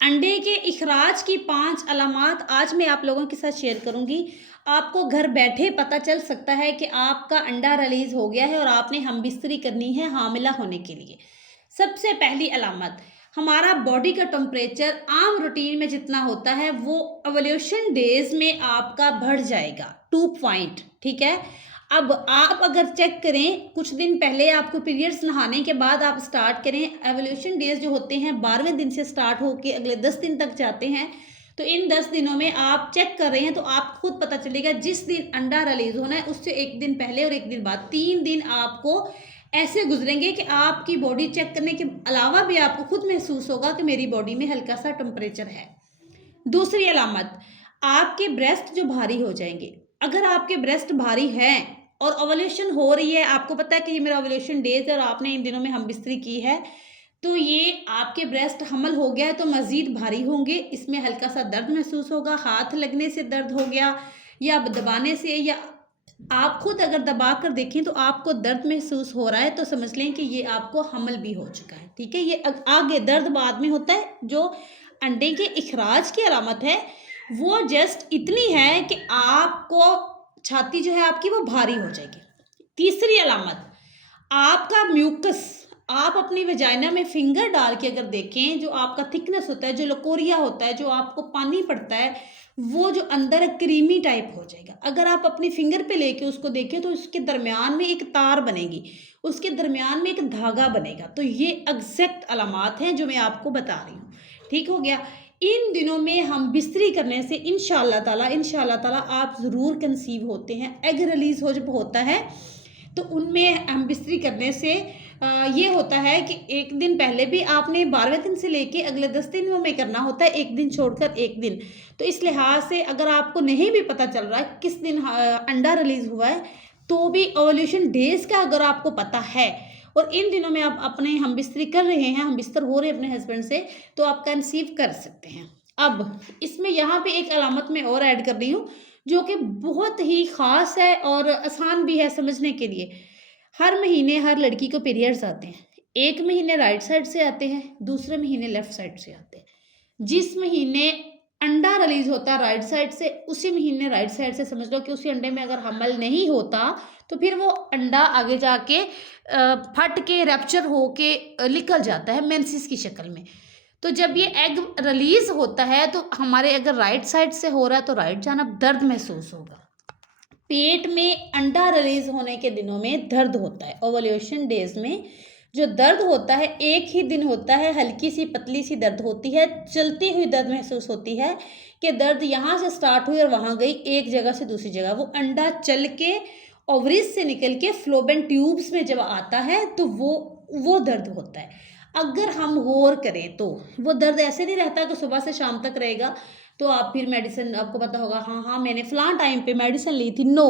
अंडे के इखराज की 5 अलामात आज मैं आप लोगों के साथ शेयर करूंगी। आपको घर बैठे पता चल सकता है कि आपका अंडा रिलीज हो गया है और आपने हमबिस्तरी करनी है हामिला होने के लिए। सबसे पहली अलामत, हमारा बॉडी का टेम्परेचर आम रूटीन में जितना होता है वो ओव्यूलेशन डेज में आपका बढ़ जाएगा 2 पॉइंट। ठीक है, अब आप अगर चेक करें, कुछ दिन पहले आपको पीरियड्स नहाने के बाद आप स्टार्ट करें, ओव्यूलेशन डेज जो होते हैं 12वें दिन से स्टार्ट होकर अगले 10 दिन तक जाते हैं। तो इन 10 दिनों में आप चेक कर रहे हैं तो आप खुद पता चलेगा जिस दिन अंडा रिलीज होना है उससे एक दिन पहले और एक दिन बाद 3 दिन आपको ऐसे गुजरेंगे कि आपकी बॉडी चेक करने के अलावा भी आपको खुद महसूस होगा कि मेरी बॉडी में हल्का सा टेम्परेचर है। दूसरी अलामत, आपके ब्रेस्ट जो भारी हो जाएंगे। अगर आपके ब्रेस्ट भारी हैं और ओव्यूलेशन हो रही है, आपको पता है कि ये मेरा ओव्यूलेशन डेज है और आपने इन दिनों में हमबिस्तरी की है, तो ये आपके ब्रेस्ट हमल हो गया है तो मज़ीद भारी होंगे। इसमें हल्का सा दर्द महसूस होगा, हाथ लगने से दर्द हो गया या दबाने से, या आप खुद अगर दबा कर देखें तो आपको दर्द महसूस हो रहा है तो समझ लें कि ये आपको हमल भी हो चुका है। ठीक है, ये आगे दर्द बाद में होता है। जो अंडे के इखराज की अलामत है वो जस्ट इतनी है कि आपको छाती जो है आपकी वो भारी हो जाएगी। तीसरी अलामत, आपका म्यूकस, आप अपनी वजाइना में फिंगर डाल के अगर देखें, जो आपका थिकनेस होता है, जो लकोरिया होता है, जो आपको पानी पड़ता है, वो जो अंदर क्रीमी टाइप हो जाएगा। अगर आप अपनी फिंगर पे लेके उसको देखें तो उसके दरमियान में एक तार बनेगी, उसके दरमियान में एक धागा बनेगा। तो ये एग्जैक्ट अलामात हैं जो मैं आपको बता रही हूँ। ठीक हो गया। इन दिनों में हम बिस्तरी करने से इंशाअल्लाह ताला आप ज़रूर कंसीव होते हैं। एग रिलीज़ हो जब होता है तो उनमें हम बिस्तरी करने से ये होता है कि एक दिन पहले भी आपने 12वें दिन से लेके अगले 10 दिनों में करना होता है, एक दिन छोड़कर एक दिन। तो इस लिहाज से अगर आपको नहीं भी पता चल रहा है किस दिन अंडा रिलीज़ हुआ है, तो भी ओव्यूलेशन डेज का अगर आपको पता है और इन दिनों में आप अपने हम बिस्तरी कर रहे हैं, हम बिस्तर हो रहे हैं अपने हस्बैंड से, तो आप कंसीव कर सकते हैं। अब इसमें यहाँ पे एक अलामत मैं और ऐड कर रही हूँ जो कि बहुत ही ख़ास है और आसान भी है समझने के लिए। हर महीने हर लड़की को पीरियड्स आते हैं। एक महीने राइट साइड से आते हैं, दूसरे महीने लेफ़्ट साइड से आते हैं। जिस महीने अंडा रिलीज़ होता है राइट साइड से, उसी महीने राइट साइड से समझ लो कि उसी अंडे में अगर हमल नहीं होता तो फिर वो अंडा आगे जाके फट के रैप्चर हो के निकल जाता है मेंसेस की शक्ल में। तो जब ये एग रिलीज़ होता है तो हमारे अगर राइट साइड से हो रहा है तो राइट जानब दर्द महसूस होगा। पेट में अंडा रिलीज़ होने के दिनों में दर्द होता है। ओव्यूलेशन डेज में जो दर्द होता है एक ही दिन होता है, हल्की सी पतली सी दर्द होती है, चलती हुई दर्द महसूस होती है कि दर्द यहाँ से स्टार्ट हुई और वहाँ गई, एक जगह से दूसरी जगह। वो अंडा चल के ओवरीज से निकल के फ्लोबेन ट्यूब्स में जब आता है तो वो दर्द होता है। अगर हम गौर करें तो वो दर्द ऐसे नहीं रहता कि सुबह से शाम तक रहेगा तो आप फिर मेडिसिन, आपको पता होगा हाँ मैंने फ़लाँ टाइम पे मेडिसिन ली थी। नो,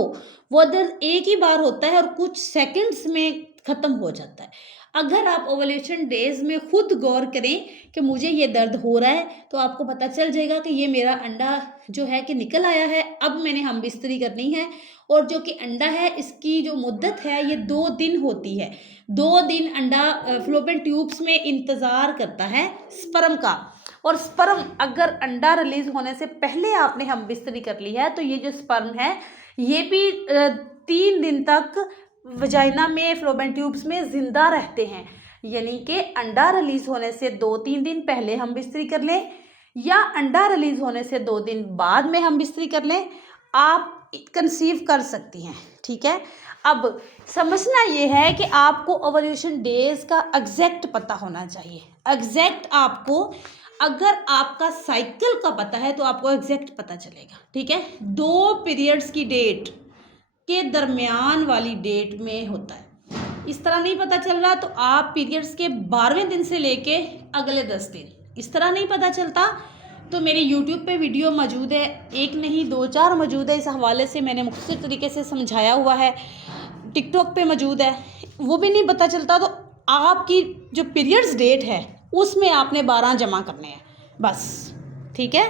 वो दर्द एक ही बार होता है और कुछ सेकंड्स में ख़त्म हो जाता है। अगर आप ओव्यूलेशन डेज में खुद गौर करें कि मुझे ये दर्द हो रहा है तो आपको पता चल जाएगा कि ये मेरा अंडा जो है कि निकल आया है, अब मैंने हम बिस्तरी करनी है। और जो कि अंडा है इसकी जो मुद्दत है ये 2 दिन होती है। 2 दिन अंडा फ्लोपियन ट्यूब्स में इंतज़ार करता है स्पर्म का, और स्पर्म अगर अंडा रिलीज़ होने से पहले आपने हम बिस्तरी कर ली है तो ये जो स्पर्म है ये भी 3 दिन तक वजाइना में फ्लोपियन ट्यूब्स में ज़िंदा रहते हैं। यानी कि अंडा रिलीज़ होने से 2-3 दिन पहले हम बिस्तरी कर लें या अंडा रिलीज़ होने से 2 दिन बाद में हम बिस्तरी कर लें, आप कंसीव कर सकती हैं। ठीक है, अब समझना ये है कि आपको ओव्यूलेशन डेज का एग्जैक्ट पता होना चाहिए। एग्जैक्ट आपको, अगर आपका साइकिल का पता है तो आपको एग्जैक्ट पता चलेगा। ठीक है, 2 पीरियड्स की डेट के दरमियान वाली डेट में होता है। इस तरह नहीं पता चल रहा तो आप पीरियड्स के 12वें दिन से लेके अगले 10 दिन इस तरह नहीं पता चलता तो मेरे YouTube पे वीडियो मौजूद है, एक नहीं 2-4 मौजूद है। इस हवाले से मैंने मुख्तलिफ तरीके से समझाया हुआ है। टिकटॉक पे मौजूद है, वो भी नहीं पता चलता तो आपकी जो पीरियड्स डेट है उसमें आपने 12 जमा करने हैं बस। ठीक है।